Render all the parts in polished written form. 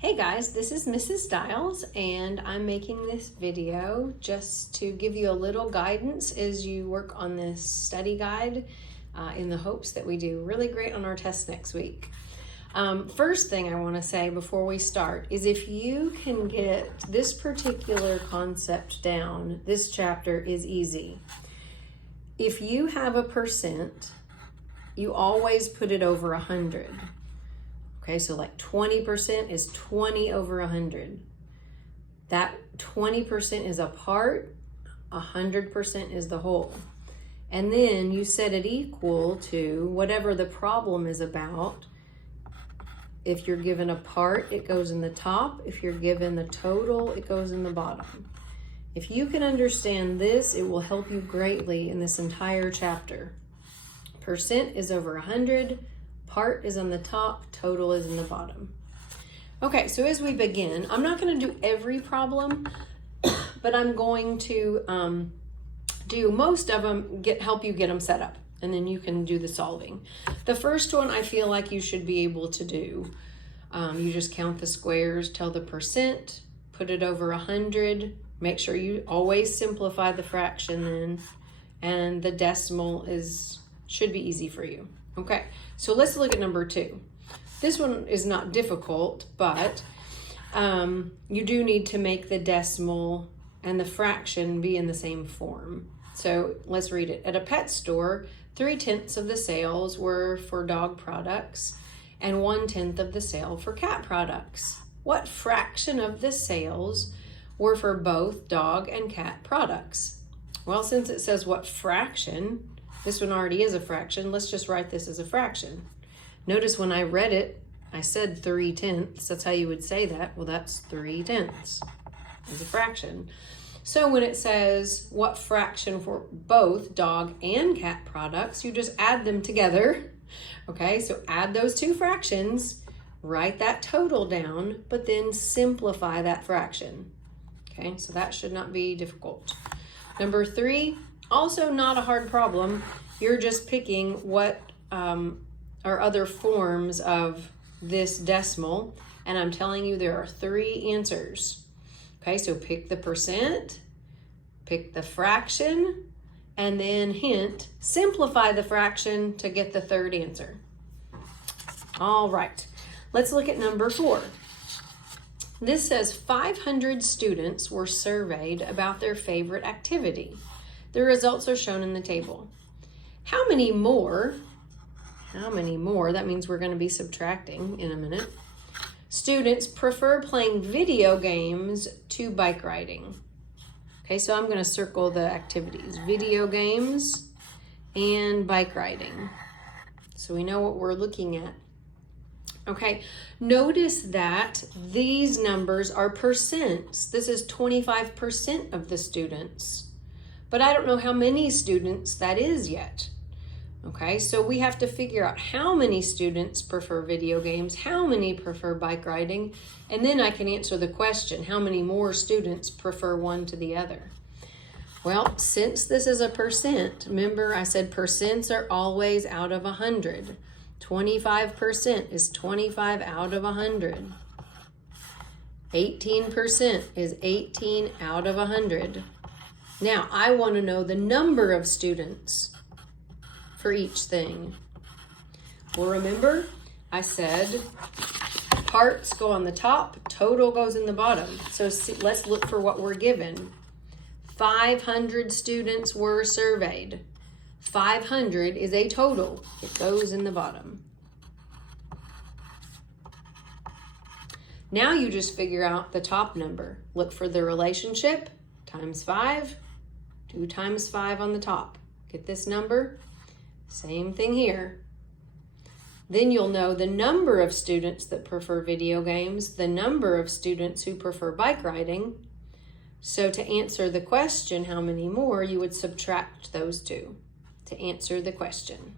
Hey guys, this is Mrs. Stiles and I'm making this video just to give you a little guidance as you work on this study guide in the hopes that we do really great on our test next week. First thing I want to say before we start is if you can get this particular concept down, this chapter is easy. If you have a percent, you always put it over 100. Okay, so like 20% is 20 over 100. That 20% is a part, 100% is the whole. And then you set it equal to whatever the problem is about. If you're given a part, it goes in the top. If you're given the total, it goes in the bottom. If you can understand this, it will help you greatly in this entire chapter. Percent is over 100. Part is on the top, total is in the bottom. Okay, so as we begin, I'm not going to do every problem, but I'm going to do most of them, help you get them set up, and then you can do the solving. The first one I feel like you should be able to do. You just count the squares, tell the percent, put it over 100. Make sure you always simplify the fraction then, and the decimal should be easy for you. Okay, so let's look at number 2. This one is not difficult, but you do need to make the decimal and the fraction be in the same form. So let's read it. At a pet store, 3/10 of the sales were for dog products and 1/10 of the sale for cat products. What fraction of the sales were for both dog and cat products? Well, since it says what fraction, this one already is a fraction. Let's just write this as a fraction. Notice when I read it, I said 3/10. That's how you would say that. Well, that's 3/10 as a fraction. So when it says what fraction for both dog and cat products, you just add them together. Okay, so add those two fractions, write that total down, but then simplify that fraction. Okay, so that should not be difficult. Number 3, also not a hard problem. You're just picking what are other forms of this decimal, and I'm telling you there are 3 answers. Okay, so pick the percent, pick the fraction, and then hint, simplify the fraction to get the 3rd answer. All right, let's look at number 4. This says 500 students were surveyed about their favorite activity. The results are shown in the table. How many more, that means we're going to be subtracting in a minute, students prefer playing video games to bike riding? Okay, so I'm going to circle the activities, video games and bike riding. So we know what we're looking at. Okay, notice that these numbers are percents. This is 25% of the students. But I don't know how many students that is yet. Okay, so we have to figure out how many students prefer video games, how many prefer bike riding, and then I can answer the question, how many more students prefer one to the other? Well, since this is a percent, remember I said percents are always out of 100. 25% is 25 out of 100. 18% is 18 out of 100. Now, I want to know the number of students for each thing. Well, remember, I said parts go on the top, total goes in the bottom. So let's look for what we're given. 500 students were surveyed. 500 is a total. It goes in the bottom. Now you just figure out the top number. Look for the relationship, times 5. 2 times 5 on the top. Get this number? Same thing here. Then you'll know the number of students that prefer video games, the number of students who prefer bike riding. So to answer the question, how many more, you would subtract those 2 to answer the question.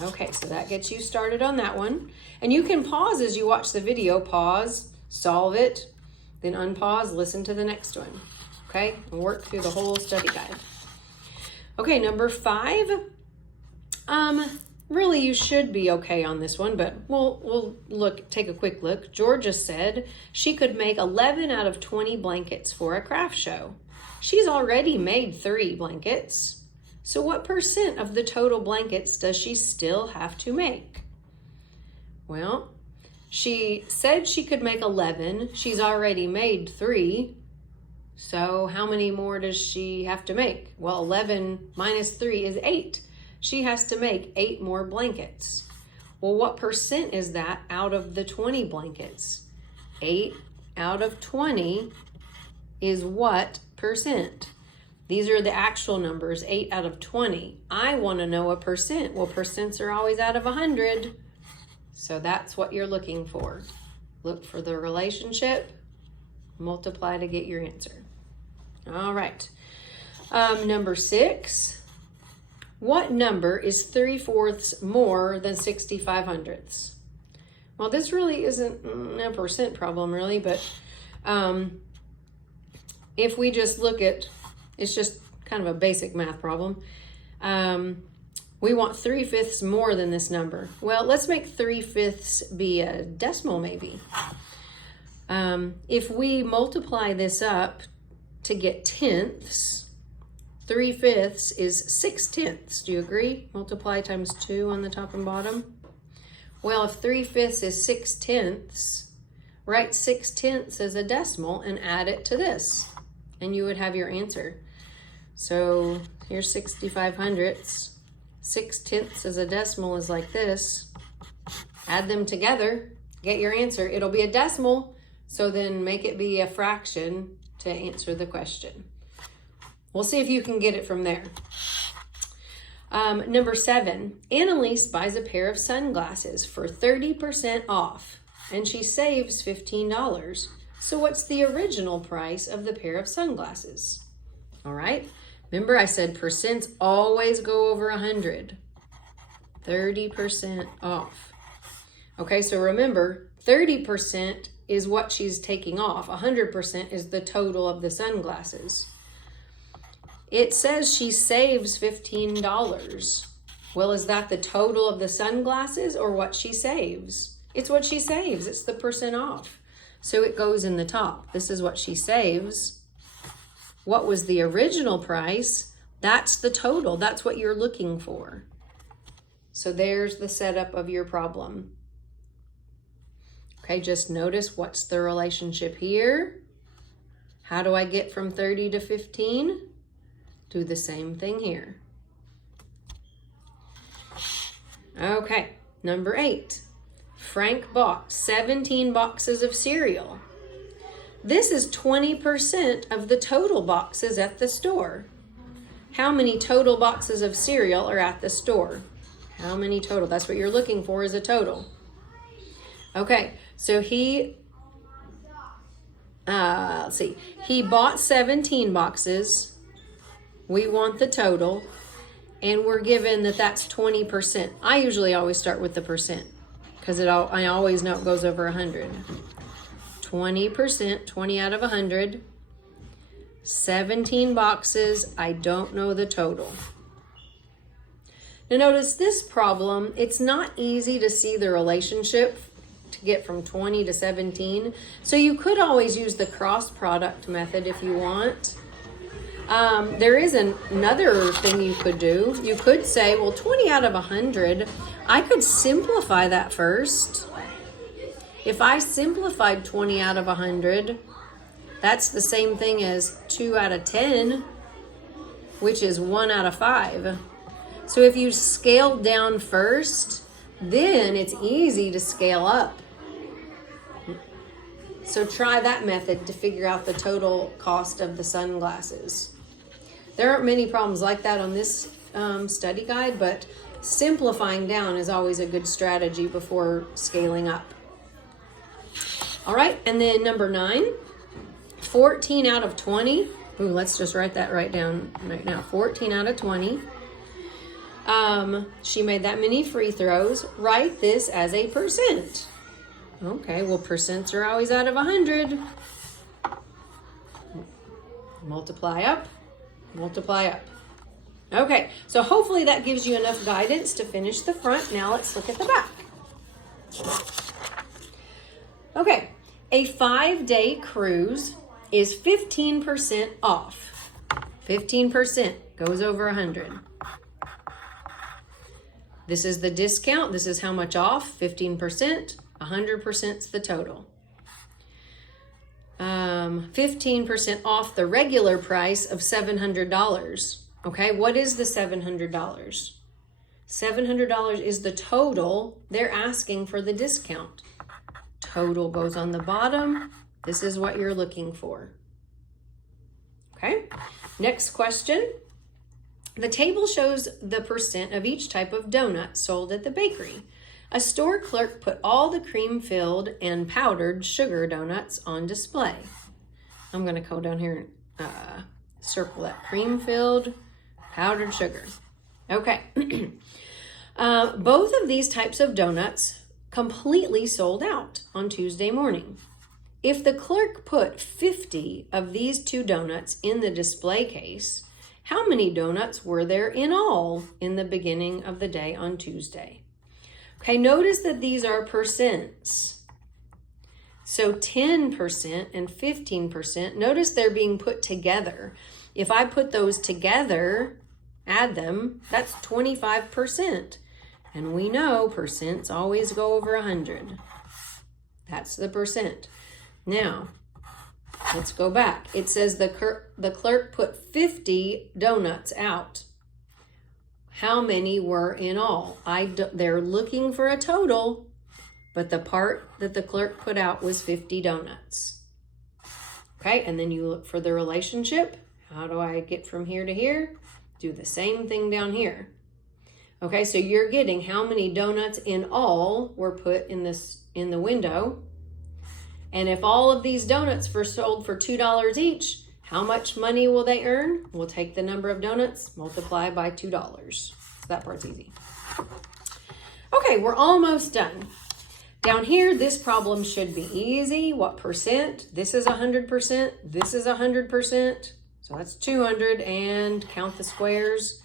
Okay, so that gets you started on that one. And you can pause as you watch the video. Pause, solve it, then unpause, listen to the next one. Okay, and work through the whole study guide. Okay, number 5. really you should be okay on this one, but we'll take a quick look. Georgia said she could make 11 out of 20 blankets for a craft show. She's already made 3 blankets. So what percent of the total blankets does she still have to make? Well, she said she could make 11. She's already made 3. So how many more does she have to make? Well, 11 minus 3 is 8. She has to make 8 more blankets. Well, what percent is that out of the 20 blankets? 8 out of 20 is what percent? These are the actual numbers, 8 out of 20. I want to know a percent. Well, percents are always out of 100. So that's what you're looking for. Look for the relationship, multiply to get your answer. All right. Number 6. What number is 3/4 more than 65/100? Well, this really isn't a percent problem, really, but if we just look at, it's just kind of a basic math problem. We want 3/5 more than this number. Well, let's make 3/5 be a decimal, maybe. If we multiply this up to get tenths, 3/5 is 6/10. Do you agree? Multiply times 2 on the top and bottom. Well, if 3/5 is 6/10, write 6/10 as a decimal and add it to this, and you would have your answer. So here's 65/100. 6/10 as a decimal is like this. Add them together, get your answer. It'll be a decimal, so then make it be a fraction to answer the question. We'll see if you can get it from there. Number 7, Annalise buys a pair of sunglasses for 30% off, and she saves $15. So what's the original price of the pair of sunglasses? All right, remember I said percents always go over 100. 30% off. Okay, so remember, 30% is what she's taking off. 100% is the total of the sunglasses. It says she saves $15. Well, is that the total of the sunglasses or what she saves? It's what she saves. It's the percent off. So it goes in the top. This is what she saves. What was the original price? That's the total. That's what you're looking for. So there's the setup of your problem. Okay, just notice what's the relationship here. How do I get from 30 to 15? Do the same thing here. Okay, number 8. Frank bought 17 boxes of cereal. This is 20% of the total boxes at the store. How many total boxes of cereal are at the store? How many total? That's what you're looking for, is a total. Okay, so let's see. He bought 17 boxes. We want the total, and we're given that that's 20%. I usually always start with the percent because I always know it goes over 100. 20%, 20 out of 100. 17 boxes, I don't know the total. Now notice this problem, it's not easy to see the relationship to get from 20 to 17. So you could always use the cross product method if you want. There is another thing you could do. You could say, well, 20 out of 100, I could simplify that first. If I simplified 20 out of 100, that's the same thing as 2 out of 10, which is 1 out of 5. So if you scale down first, then it's easy to scale up. So try that method to figure out the total cost of the sunglasses. There aren't many problems like that on this study guide, but simplifying down is always a good strategy before scaling up. All right, and then number 9, 14 out of 20. Ooh, let's just write that right down right now. 14 out of 20. She made that many free throws. Write this as a percent. Okay, well, percents are always out of 100. Multiply up, multiply up. Okay, so hopefully that gives you enough guidance to finish the front. Now let's look at the back. Okay, a 5-day cruise is 15% off. 15% goes over 100. This is the discount. This is how much off, 15%. 100% is the total. 15% off the regular price of $700. Okay, what is the $700? $700 is the total they're asking for the discount. Total goes on the bottom. This is what you're looking for. Okay, next question. The table shows the percent of each type of donut sold at the bakery. A store clerk put all the cream-filled and powdered sugar donuts on display. I'm going to go down here and circle that cream-filled, powdered sugar. Okay. Both of these types of donuts completely sold out on Tuesday morning. If the clerk put 50 of these 2 donuts in the display case, how many donuts were there in all in the beginning of the day on Tuesday? Okay, notice that these are percents. So 10% and 15%, notice they're being put together. If I put those together, add them, that's 25%. And we know percents always go over 100. That's the percent. Now, let's go back. It says the clerk put 50 donuts out. How many were in all? They're looking for a total, but the part that the clerk put out was 50 donuts. Okay, and then you look for the relationship. How do I get from here to here? Do the same thing down here. Okay, so you're getting how many donuts in all were put in the window. And if all of these donuts were sold for $2 each, how much money will they earn? We'll take the number of donuts, multiply by $2. So that part's easy. Okay, we're almost done. Down here, this problem should be easy. What percent? This is 100%. This is 100%. So that's 200, and count the squares.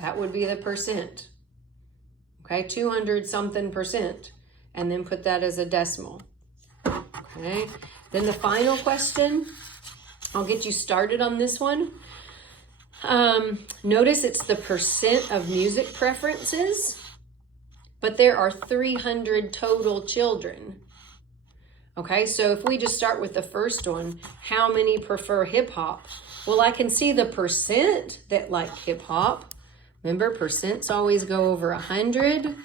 That would be the percent. Okay, 200 something percent. And then put that as a decimal. Okay, then the final question, I'll get you started on this one. Notice it's the percent of music preferences, but there are 300 total children. Okay, so if we just start with the first one, how many prefer hip hop? Well, I can see the percent that like hip hop. Remember, percents always go over 100.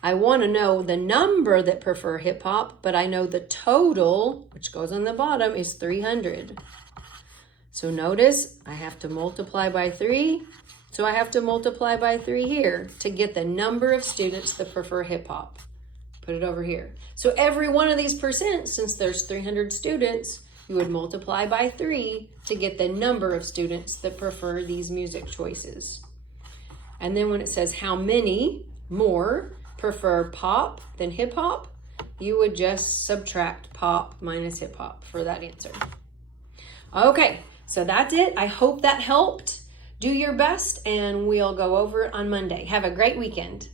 I want to know the number that prefer hip hop, but I know the total, which goes on the bottom, is 300. So notice I have to multiply by 3. So I have to multiply by 3 here to get the number of students that prefer hip hop. Put it over here. So every one of these percents, since there's 300 students, you would multiply by 3 to get the number of students that prefer these music choices. And then when it says how many more prefer pop than hip hop, you would just subtract pop minus hip hop for that answer. Okay, so that's it. I hope that helped. Do your best, and we'll go over it on Monday. Have a great weekend.